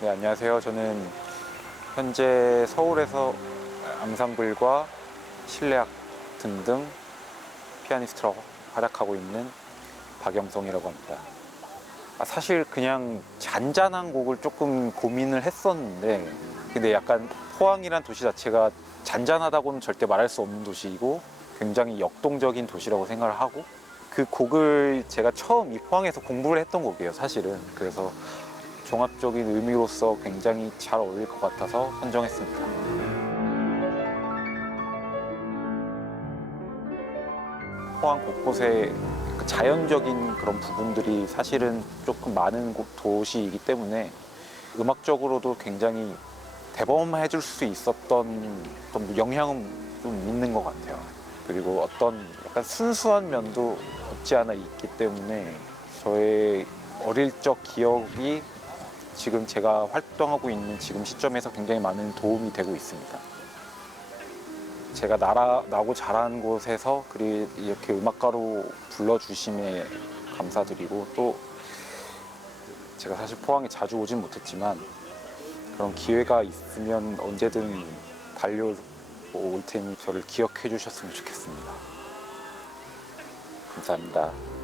네, 안녕하세요. 저는 현재 서울에서 앙상블과 실내악 등등 피아니스트로 활약하고 있는 박영성이라고 합니다. 아, 사실 그냥 잔잔한 곡을 조금 고민을 했었는데 근데 약간 포항이란 도시 자체가 잔잔하다고는 절대 말할 수 없는 도시이고 굉장히 역동적인 도시라고 생각을 하고 그 곡을 제가 처음 이 포항에서 공부를 했던 곡이에요 사실은 그래서 종합적인 의미로서 굉장히 잘 어울릴 것 같아서 선정했습니다. 포항 곳곳에 그 자연적인 그런 부분들이 사실은 조금 많은 곳- 도시이기 때문에 음악적으로도 굉장히 대범해 줄 수 있었던 어떤 영향은 좀 있는 것 같아요. 그리고 어떤 약간 순수한 면도 없지 않아 있기 때문에 저의 어릴 적 기억이 지금 제가 활동하고 있는 지금 시점에서 굉장히 많은 도움이 되고 있습니다. 제가 나라, 나고 자란 곳에서 그리 이렇게 음악가로 불러주심에 감사드리고 또 제가 사실 포항에 자주 오진 못했지만 그런 기회가 있으면 언제든 달려올 테니 저를 기억해 주셨으면 좋겠습니다. 감사합니다.